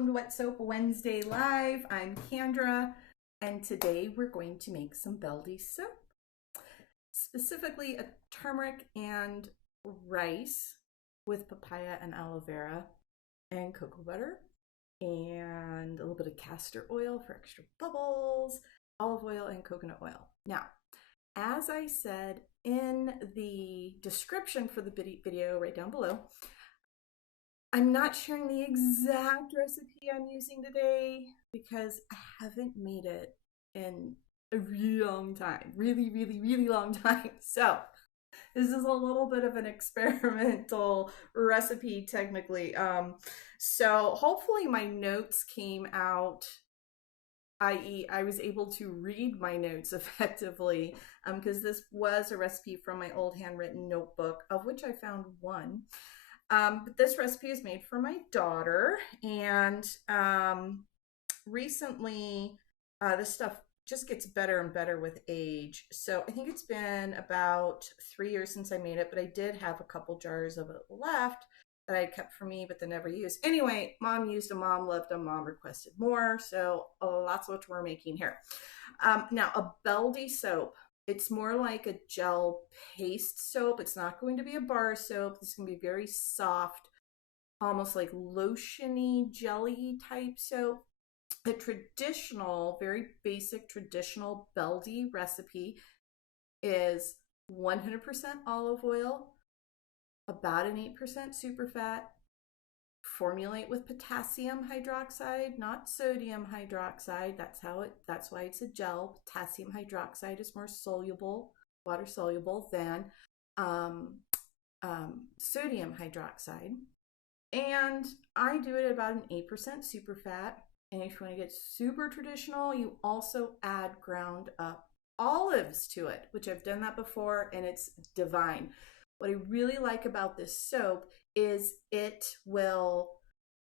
welcome to Wet Soap Wednesday Live. I'm Kendra, and today we're going to make some Beldi soap. Specifically a turmeric and rice with papaya and aloe vera and cocoa butter and a little bit of castor oil for extra bubbles, olive oil and coconut oil. Now, as I said in the description for the video right down below, I'm not sharing the exact recipe I'm using today because I haven't made it in a really long time, really long time. So this is a little bit of an experimental recipe technically. So hopefully my notes came out, i.e. I was able to read my notes effectively, because this was a recipe from my old handwritten notebook, of which I found one. But this recipe is made for my daughter, and recently this stuff just gets better and better with age. So I think it's been about 3 years since I made it, but I did have a couple jars of it left that I kept for me, but then never used. Anyway, mom used them, mom loved them, mom requested more, so that's what we're making here. Now, a Beldi soap. It's more like a gel paste soap. It's not going to be a bar soap. This is going to be very soft, almost like lotiony, jelly type soap. A traditional, very basic traditional Beldi recipe is 100% olive oil, about an 8% superfat. Formulate with potassium hydroxide, not sodium hydroxide. That's why it's a gel. Potassium hydroxide is more soluble, water soluble than sodium hydroxide. And I do it at about an 8% superfat. And if you want to get super traditional, you also add ground up olives to it, which I've done that before, and it's divine. What I really like about this soap is it will,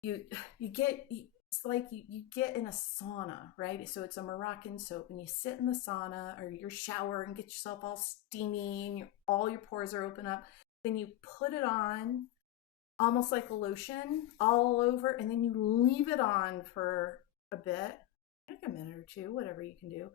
it's like you get in a sauna, right? So it's a Moroccan soap, and you sit in the sauna or your shower and get yourself all steamy and all your pores are open up. Then you put it on almost like a lotion all over, and then you leave it on for a bit, like a minute or two, whatever you can do.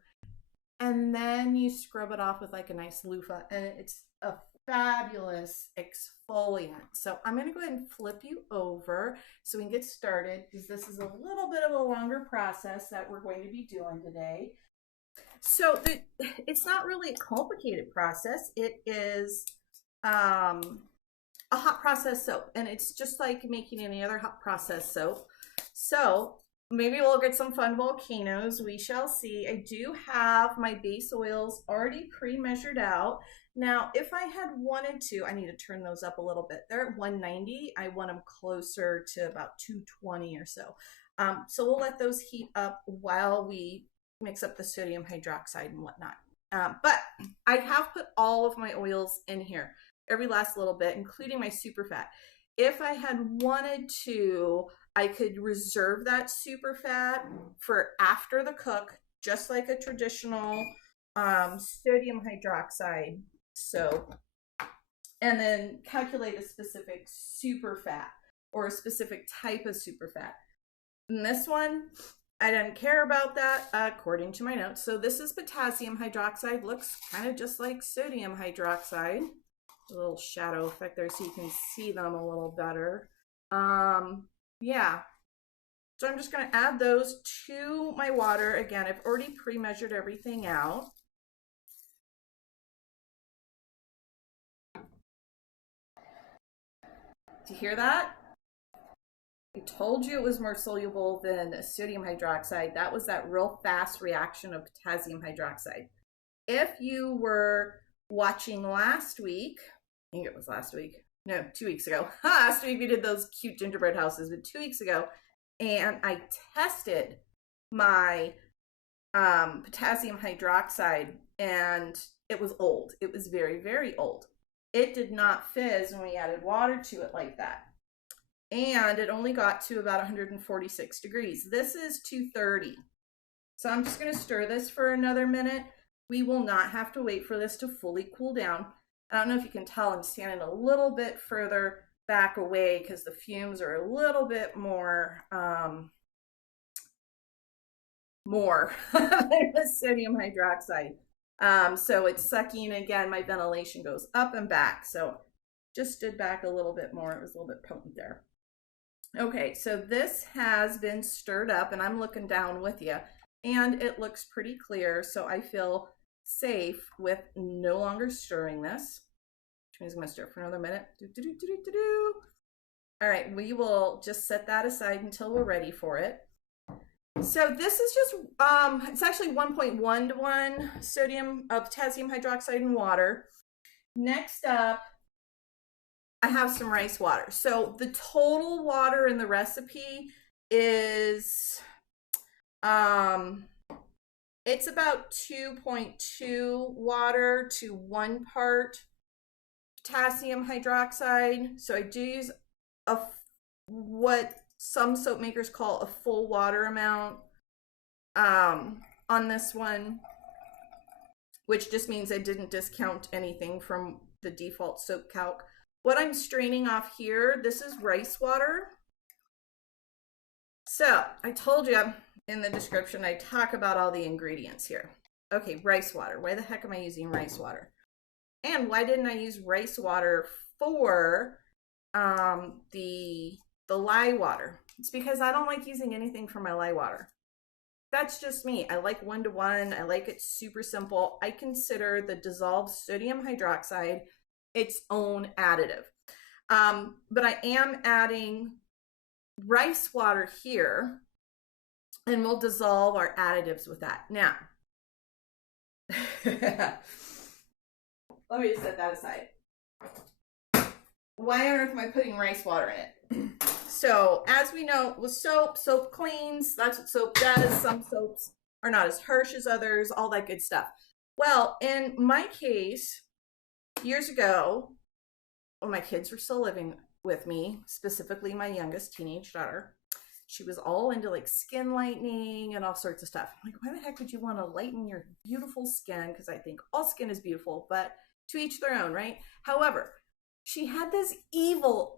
And then you scrub it off with like a nice loofah, and it's a fabulous exfoliant. So I'm going to go ahead and flip you over so we can get started, because this is a little bit of a longer process that we're going to be doing today. So it's not really a complicated process. It is a hot process soap, and it's just like making any other hot process soap. So maybe we'll get some fun volcanoes. We shall see. I do have my base oils already pre-measured out. Now, if I had wanted to, I need to turn those up a little bit. They're at 190. I want them closer to about 220 or so. So we'll let those heat up while we mix up the sodium hydroxide and whatnot. But I have put all of my oils in here, every last little bit, including my superfat. If I had wanted to, I could reserve that superfat for after the cook, just like a traditional sodium hydroxide soap, and then calculate a specific superfat or a specific type of superfat. And this one, I didn't care about that according to my notes. So this is potassium hydroxide, looks kind of just like sodium hydroxide. A little shadow effect there so you can see them a little better. Yeah, so I'm just going to add those to my water. Again, I've already pre-measured everything out. Do you hear that? I told you it was more soluble than sodium hydroxide. That was that real fast reaction of potassium hydroxide. If you were watching last week, I think it was last week. No, 2 weeks ago. Last week we did those cute gingerbread houses, but 2 weeks ago, and I tested my potassium hydroxide, and it was old. It was very old. It did not fizz when we added water to it like that. And it only got to about 146 degrees. This is 230. So I'm just going to stir this for another minute. We will not have to wait for this to fully cool down. I don't know if you can tell, I'm standing a little bit further back away because the fumes are a little bit more more than the sodium hydroxide. So it's sucking, again, my ventilation goes up and back. So just stood back a little bit more. It was a little bit potent there. Okay, so this has been stirred up, and I'm looking down with you, and it looks pretty clear. So I feel safe with no longer stirring this, which means I'm going to stir for another minute. All right, we will just set that aside until we're ready for it. So this is just, it's actually 1.1 to 1 sodium, potassium hydroxide and water. Next up, I have some rice water. So the total water in the recipe is, it's about 2.2 water to 1 part potassium hydroxide. So I do use what some soap makers call a full water amount on this one, which just means I didn't discount anything from the default soap calc. What I'm straining off here, this is rice water. So I told you in the description, I talk about all the ingredients here. Okay, rice water. Why the heck am I using rice water? And why didn't I use rice water for the lye water? It's because I don't like using anything for my lye water. That's just me. I like 1 to 1. I like it super simple. I consider the dissolved sodium hydroxide its own additive. But I am adding rice water here, and we'll dissolve our additives with that. Now, let me just set that aside. Why on earth am I putting rice water in it? So as we know with soap, soap cleans. That's what soap does. Some soaps are not as harsh as others, all that good stuff. Well, in my case, years ago, when my kids were still living with me, specifically my youngest teenage daughter, she was all into like skin lightening and all sorts of stuff. I'm like, why the heck would you want to lighten your beautiful skin? Because I think all skin is beautiful, but to each their own, right? However, she had this evil,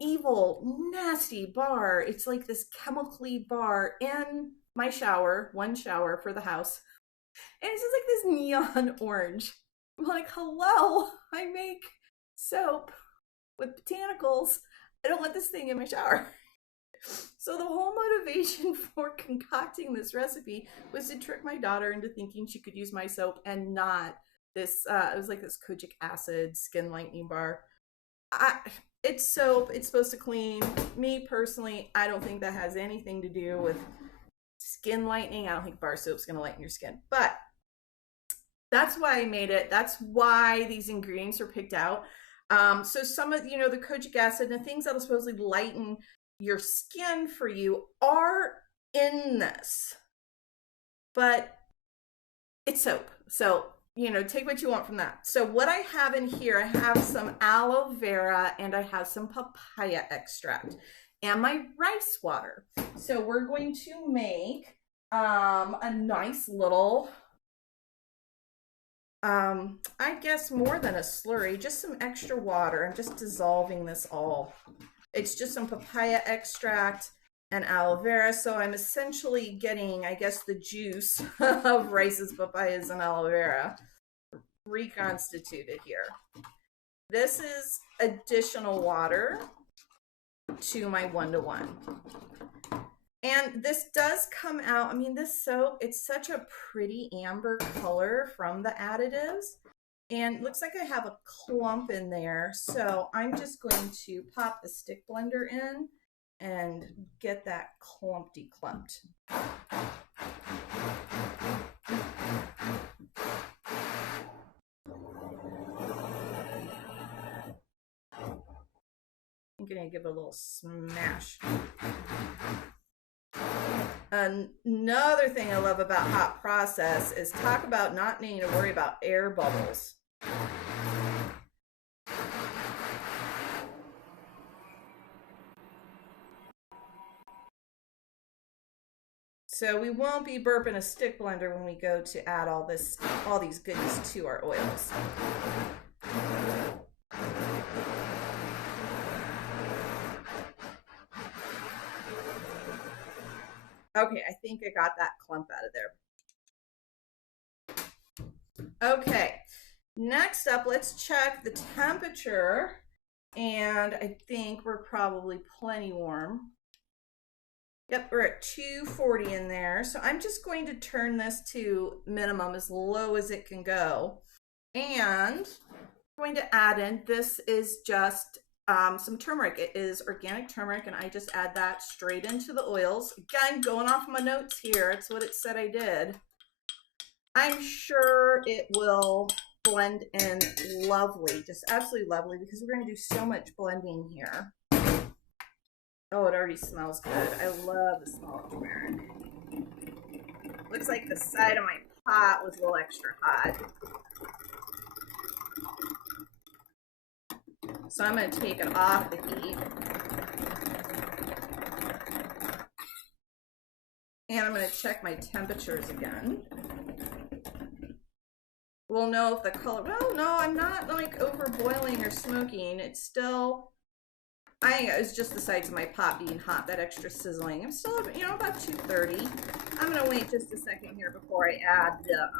nasty bar. It's like this chemically bar in my shower, one shower for the house. And it's just like this neon orange. I'm like, hello, I make soap with botanicals. I don't want this thing in my shower. So the whole motivation for concocting this recipe was to trick my daughter into thinking she could use my soap and not this, it was like this kojic acid skin lightening bar. It's soap. It's supposed to clean. Me personally, I don't think that has anything to do with skin lightening. I don't think bar soap's going to lighten your skin. But that's why I made it. That's why these ingredients are picked out. So some of, you know, the kojic acid and things that'll supposedly lighten your skin for you are in this. But it's soap. So, you know, take what you want from that. So what I have in here, I have some aloe vera and I have some papaya extract and my rice water. So we're going to make a nice little, I guess more than a slurry, just some extra water. I'm just dissolving this all. It's just some papaya extract and aloe vera. So I'm essentially getting, I guess, the juice of rices, papayas, and aloe vera reconstituted here. This is additional water to my 1 to 1. And this does come out, I mean, this soap, it's such a pretty amber color from the additives. And it looks like I have a clump in there. So I'm just going to pop the stick blender in and get that clump declumped. I'm gonna give it a little smash. Another thing I love about hot process is talk about not needing to worry about air bubbles. So we won't be burping a stick blender when we go to add all these goodies to our oils. Okay, I think I got that clump out of there. Okay, next up, let's check the temperature. And I think we're probably plenty warm. Yep, we're at 240 in there. So I'm just going to turn this to minimum, as low as it can go. And I'm going to add in, this is just some turmeric. It is organic turmeric, and I just add that straight into the oils. Again, going off my notes here, it's what it said I did. I'm sure it will blend in lovely, just absolutely lovely, because we're going to do so much blending here. Oh, it already smells good. I love the smell of turmeric. Looks like the side of my pot was a little extra hot. So I'm going to take it off the heat. And I'm going to check my temperatures again. We'll know if the color, well, no, I'm not like over boiling or smoking. It's still, I think it was just the sides of my pot being hot, that extra sizzling. I'm still, you know, about 230. I'm going to wait just a second here before I add the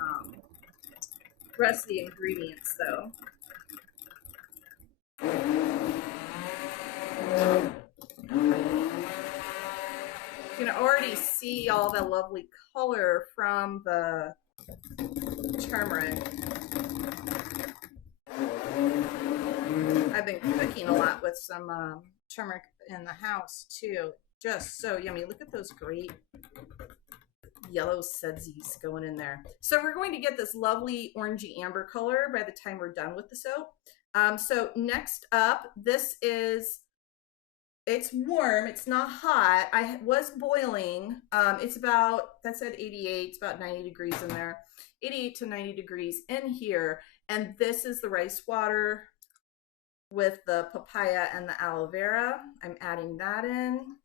rest of the ingredients, though. You can already see all the lovely color from the turmeric. I've been cooking a lot with some turmeric in the house too. Just so yummy. Look at those great yellow sudsies going in there. So we're going to get this lovely orangey amber color by the time we're done with the soap. So next up, this is, it's warm, it's not hot. I was boiling. It's about, that said 88, it's about 90 degrees in there. 88 to 90 degrees in here. And this is the rice water with the papaya and the aloe vera. I'm adding that in.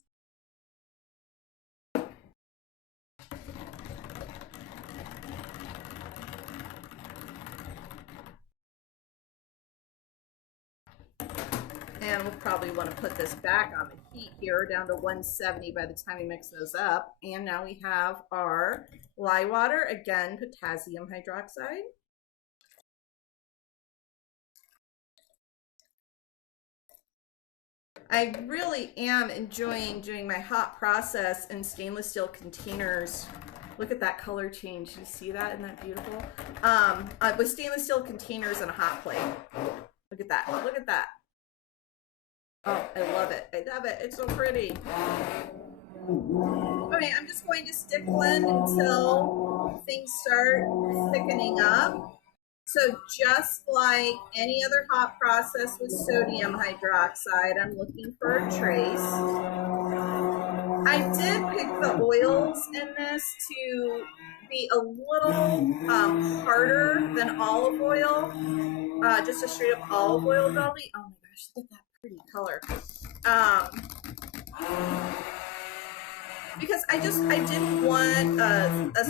And we'll probably want to put this back on the heat here down to 170 by the time we mix those up. And now we have our lye water, again, potassium hydroxide. I really am enjoying doing my hot process in stainless steel containers. Look at that color change. You see that? Isn't that beautiful? With stainless steel containers and a hot plate. Look at that. Look at that. Oh, I love it. I love it. It's so pretty. Okay, I'm just going to stick blend until things start thickening up. So just like any other hot process with sodium hydroxide, I'm looking for a trace. I did pick the oils in this to be a little harder than olive oil, just a straight up olive oil belly. Oh my gosh, look at that pretty color. Because I didn't want a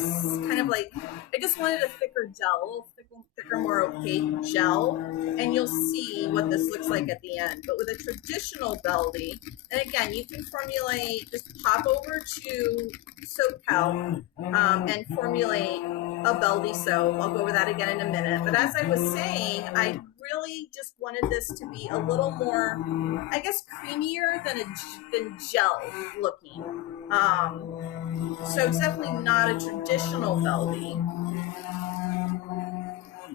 kind of like, I just wanted a thicker gel, a little thicker, more opaque gel, and you'll see what this looks like at the end. But with a traditional beldy, and again, you can formulate, just pop over to soap calc and formulate a beldy soap. I'll go over that again in a minute. But as I was saying, I really just wanted this to be a little more, I guess, creamier than gel looking. So it's definitely not a traditional beldy.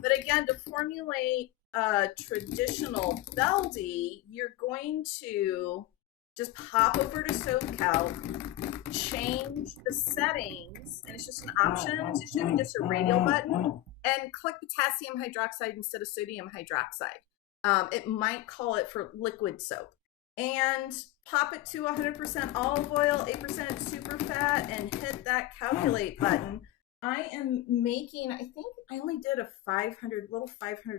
But again, to formulate a traditional beldy, you're going to just pop over to soap calc, change the settings, and it's just an option. It should be just a radial button, and click potassium hydroxide instead of sodium hydroxide. It might call it for liquid soap. And pop it to 100% olive oil, 8% super fat, and hit that calculate button. I am making, I think I only did a 500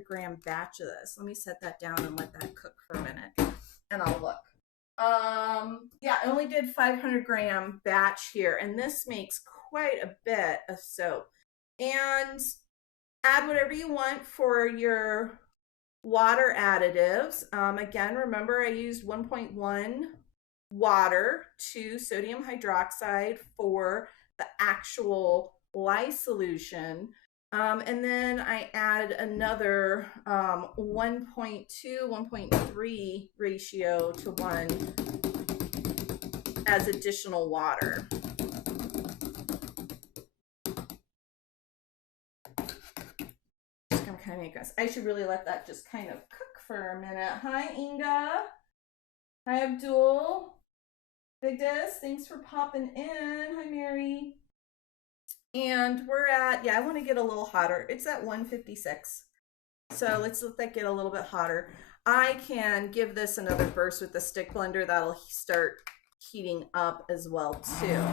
gram batch of this. Let me set that down and let that cook for a minute, and I'll look. Yeah, I only did 500 gram batch here, and this makes quite a bit of soap. And add whatever you want for your water additives. Again, remember I used 1.1 water to sodium hydroxide for the actual lye solution. And then I add another 1.2, 1.3 ratio to 1 as additional water. Just gonna kind of make us, I should really let that just kind of cook for a minute. Hi, Inga. Hi, Abdul. Big Des, thanks for popping in. Hi, Mary. And we're at, yeah, I want to get a little hotter. It's at 156. So let's let that get a little bit hotter. I can give this another burst with the stick blender. That'll start heating up as well too.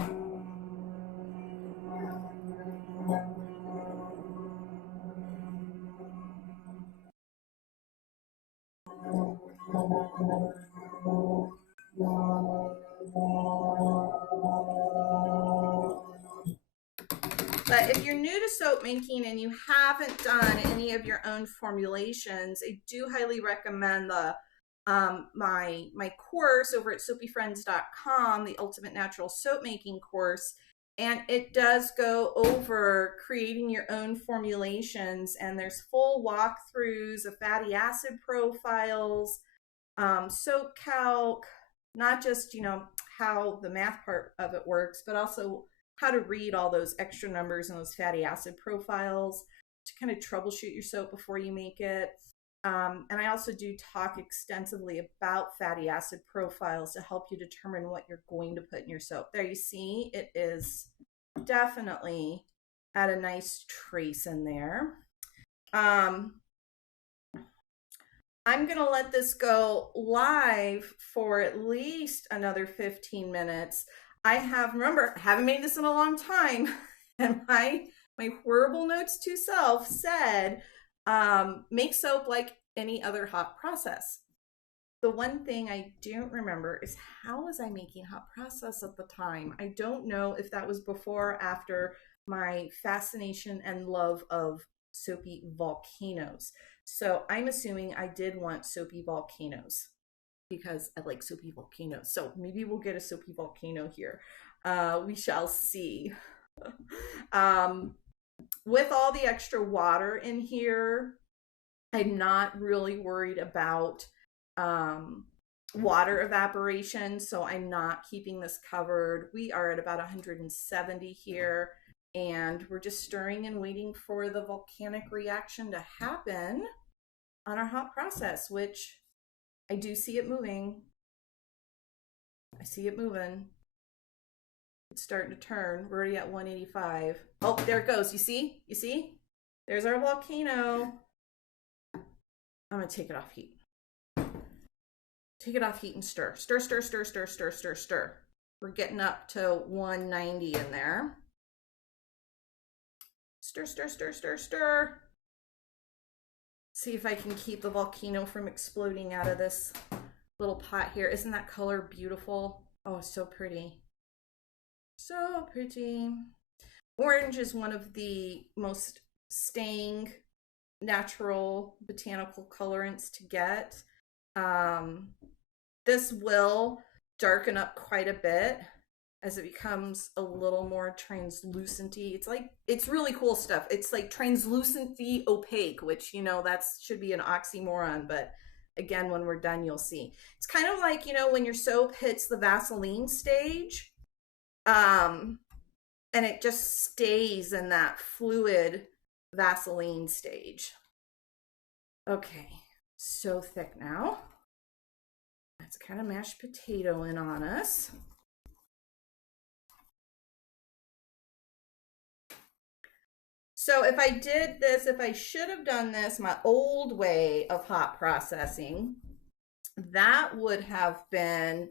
But if you're new to soap making and you haven't done any of your own formulations, I do highly recommend the my course over at soapyfriends.com, the Ultimate Natural Soap Making course. And it does go over creating your own formulations, and there's full walkthroughs of fatty acid profiles, soap calc, not just, you know, how the math part of it works, but also how to read all those extra numbers and those fatty acid profiles to kind of troubleshoot your soap before you make it. And I also do talk extensively about fatty acid profiles to help you determine what you're going to put in your soap. There you see, it is definitely at a nice trace in there. I'm going to let this go live for at least another 15 minutes. I have, remember, I haven't made this in a long time, and my horrible notes to self said, make soap like any other hot process. The one thing I don't remember is how was I making hot process at the time? I don't know if that was before or after my fascination and love of soapy volcanoes. So I'm assuming I did want soapy volcanoes, because I like soapy volcanoes. So maybe we'll get a soapy volcano here. We shall see. With all the extra water in here, I'm not really worried about water evaporation, so I'm not keeping this covered. We are at about 170 here, and we're just stirring and waiting for the volcanic reaction to happen on our hot process, which I do see it moving. I see it moving. It's starting to turn. We're already at 185. Oh, there it goes. You see? You see? There's our volcano. I'm going to take it off heat. Take it off heat and stir. Stir, stir, stir, stir, stir, stir, stir. We're getting up to 190 in there. Stir, stir, stir, stir, stir. See if I can keep the volcano from exploding out of this little pot here. Isn't that color beautiful? Oh, so pretty. So pretty. Orange is one of the most staying natural botanical colorants to get. This will darken up quite a bit as it becomes a little more translucenty. It's really cool stuff. It's like translucenty opaque, which, you know, that should be an oxymoron, but again, when we're done, you'll see. It's kind of like, you know, when your soap hits the Vaseline stage, and it just stays in that fluid Vaseline stage. Okay, so thick now. Let's kind of mashed potato in on us. So if I did this, if I should have done this my old way of hot processing, that would have been,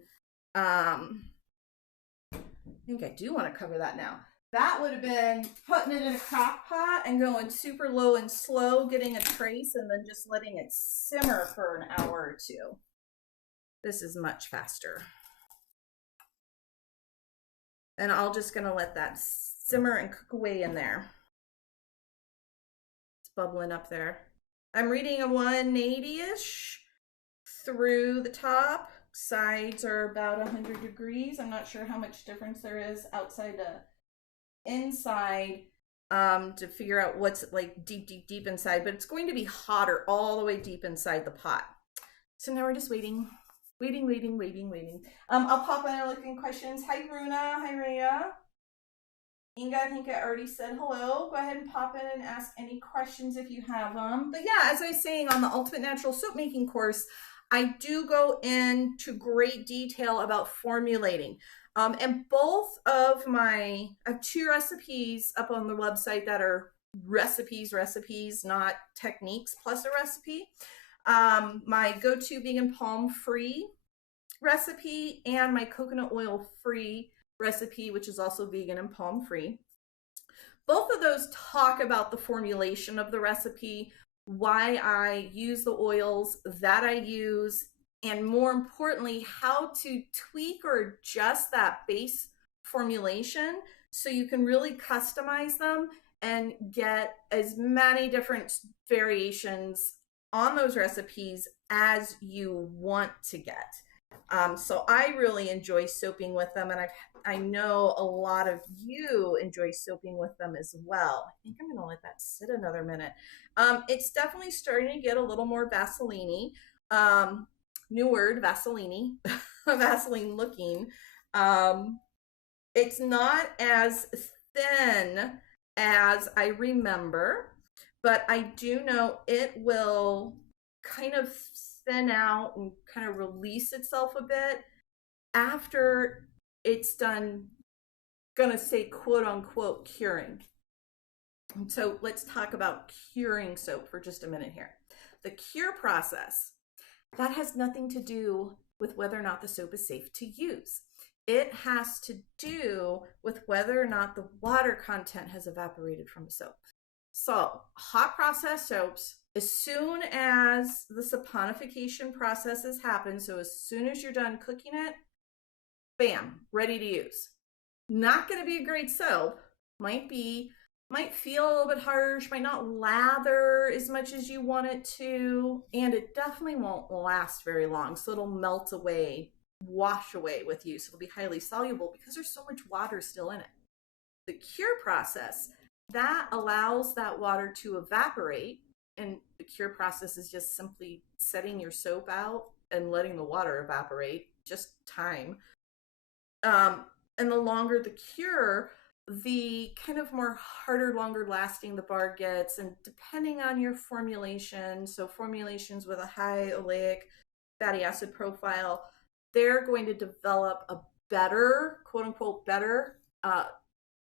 I think I do want to cover that now. That would have been putting it in a crock pot and going super low and slow, getting a trace, and then just letting it simmer for an hour or two. This is much faster. And I'm just going to let that simmer and cook away in there. It's bubbling up there. I'm reading a 180-ish through the top. Sides are about 100 degrees. I'm not sure how much difference there is outside to inside. to figure out what's like deep inside, but it's going to be hotter all the way deep inside the pot. So now we're just waiting. I'll pop in and look in questions. Hi, Bruna. Hi, Rhea. Inga, I think I already said hello. Go ahead and pop in and ask any questions if you have them. But yeah, as I was saying, on the Ultimate Natural Soap Making course, I do go into great detail about formulating. And both of I have 2 recipes up on the website that are recipes, not techniques plus a recipe. My go-to vegan palm-free recipe and my coconut oil-free recipe, which is also vegan and palm-free. Both of those talk about the formulation of the recipe, why I use the oils that I use, and more importantly, how to tweak or adjust that base formulation so you can really customize them and get as many different variations on those recipes as you want to get. So I really enjoy soaping with them, and I know a lot of you enjoy soaping with them as well. I think I'm going to let that sit another minute. It's definitely starting to get a little more Vaseline-y. New word, Vaseline, Vaseline looking. It's not as thin as I remember, but I do know it will kind of thin out and kind of release itself a bit after it's done, gonna say quote unquote curing. And so let's talk about curing soap for just a minute here. The cure process, that has nothing to do with whether or not the soap is safe to use. It has to do with whether or not the water content has evaporated from the soap. So hot process soaps, as soon as the saponification processes happen, so as soon as you're done cooking it, bam, ready to use. Not going to be a great soap. Might feel a little bit harsh, might not lather as much as you want it to, and it definitely won't last very long. So it'll melt away, wash away with use. It'll be highly soluble because there's so much water still in it. The cure process, that allows that water to evaporate, and the cure process is just simply setting your soap out and letting the water evaporate, just time. And the longer the cure, the kind of more harder, longer lasting the bar gets, and depending on your formulation, so formulations with a high oleic fatty acid profile, they're going to develop a better, quote unquote, better,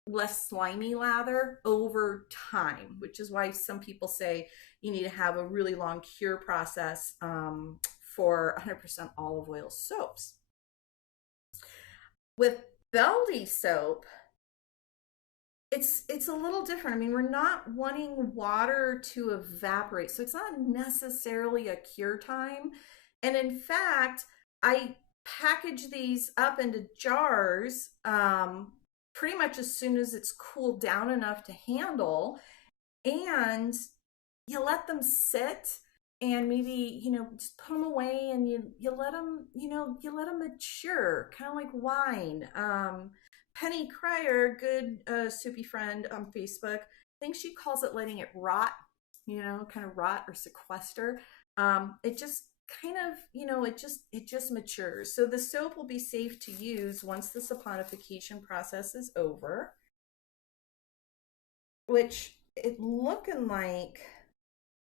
less slimy lather over time, which is why some people say you need to have a really long cure process for 100% olive oil soaps. With Beldi soap, it's a little different. I mean, we're not wanting water to evaporate, so it's not necessarily a cure time. And in fact, I package these up into jars pretty much as soon as it's cooled down enough to handle, and you let them sit and maybe, just put them away, and you let them, you let them mature, kind of like wine. Penny Cryer, good soupy friend on Facebook, I think she calls it letting it rot, kind of rot or sequester. It just kind of, it just matures. So the soap will be safe to use once the saponification process is over, which it's looking like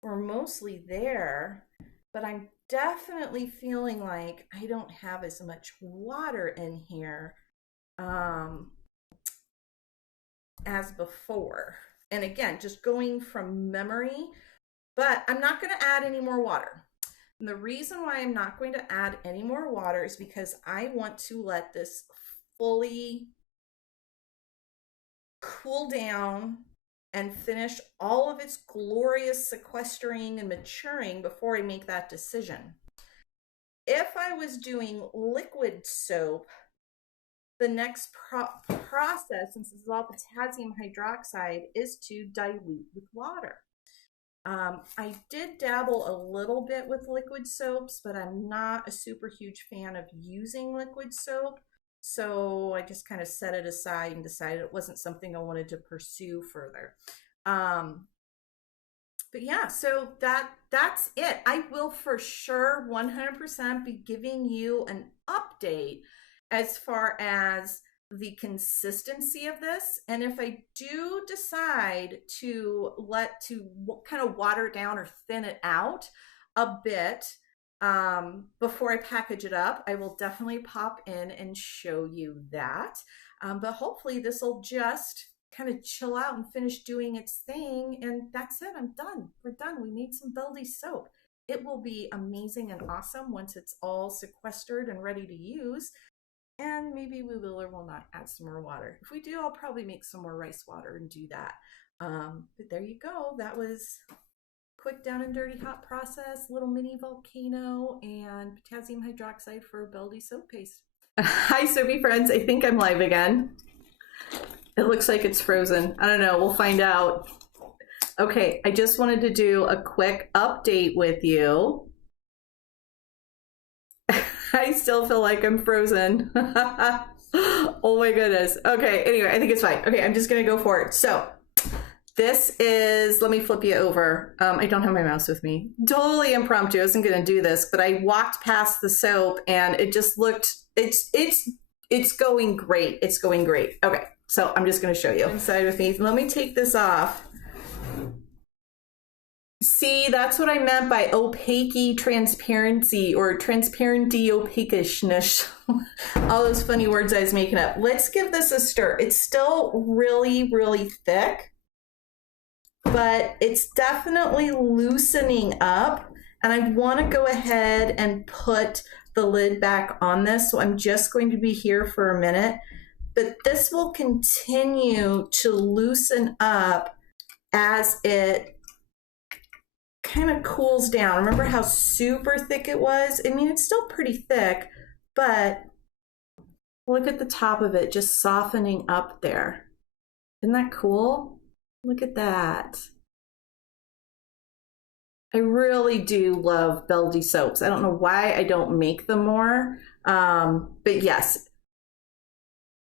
we're mostly there, but I'm definitely feeling like I don't have as much water in here as before. And again, just going from memory, but I'm not going to add any more water. And the reason why I'm not going to add any more water is because I want to let this fully cool down and finish all of its glorious sequestering and maturing before I make that decision. If I was doing liquid soap, the next process, since this is all potassium hydroxide, is to dilute with water. I did dabble a little bit with liquid soaps, but I'm not a super huge fan of using liquid soap. So I just kind of set it aside and decided it wasn't something I wanted to pursue further. But yeah, so that's it. I will for sure 100% be giving you an update as far as the consistency of this. And if I do decide to kind of water it down or thin it out a bit before I package it up, I will definitely pop in and show you that. But hopefully this will just kind of chill out and finish doing its thing, and that's it. I'm done. We're done. We made some Beldi soap. It will be amazing and awesome once it's all sequestered and ready to use. And maybe we will or will not add some more water. If we do, I'll probably make some more rice water and do that. But there you go. That was quick down and dirty hot process, little mini volcano, and potassium hydroxide for Beldi soap paste. Hi soapy friends, I think I'm live again. It looks like it's frozen. I don't know, we'll find out. Okay, I just wanted to do a quick update with you. I still feel like I'm frozen. Oh my goodness. Okay, anyway, I think it's fine. Okay, I'm just gonna go for it. So this is, let me flip you over. I don't have my mouse with me. Totally impromptu, I wasn't gonna do this, but I walked past the soap and it just looked, it's going great. It's going great. Okay. So I'm just going to show you inside with me. Let me take this off. See, that's what I meant by opaque transparency or transparency opaqueness. All those funny words I was making up. Let's give this a stir. It's still really, really thick, but it's definitely loosening up. And I want to go ahead and put the lid back on this. So I'm just going to be here for a minute. But this will continue to loosen up as it kind of cools down. Remember how super thick it was? I mean, it's still pretty thick, but look at the top of it just softening up there. Isn't that cool? Look at that. I really do love Beldi soaps. I don't know why I don't make them more, but yes.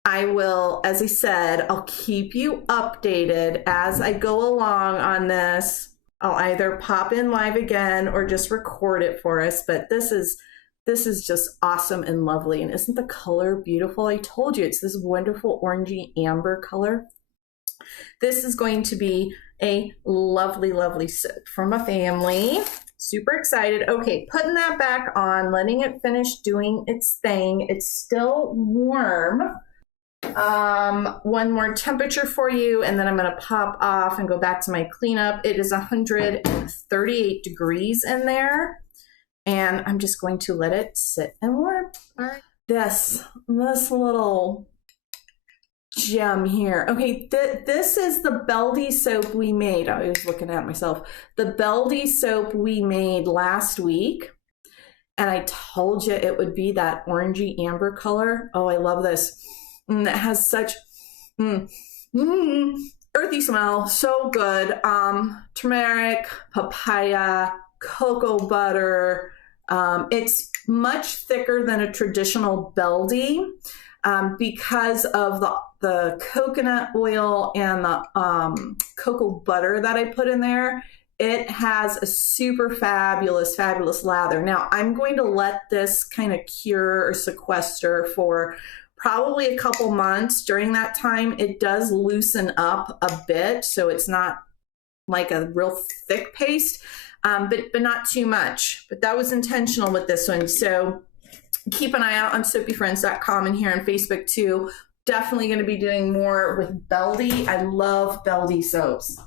I will, as I said, I'll keep you updated as I go along on this. I'll either pop in live again or just record it for us, but this is just awesome and lovely. And isn't the color beautiful? I told you, it's this wonderful orangey amber color. This is going to be a lovely, lovely soap for my family. Super excited. Okay, putting that back on, letting it finish doing its thing. It's still warm. One more temperature for you, and then I'm going to pop off and go back to my cleanup. It is 138 degrees in there, and I'm just going to let it sit and warm. All right. This little gem here. Okay, this is the Beldi soap we made. I was looking at myself. The Beldi soap we made last week, and I told you it would be that orangey amber color. Oh, I love this. And it has such earthy smell, so good. Turmeric, papaya, cocoa butter. It's much thicker than a traditional Beldi because of the coconut oil and the cocoa butter that I put in there. It has a super fabulous lather. Now I'm going to let this kind of cure or sequester for probably a couple months. During that time, it does loosen up a bit, so it's not like a real thick paste, but not too much. But that was intentional with this one. So keep an eye out on soapyfriends.com and here on Facebook too. Definitely going to be doing more with Beldi. I love Beldi soaps.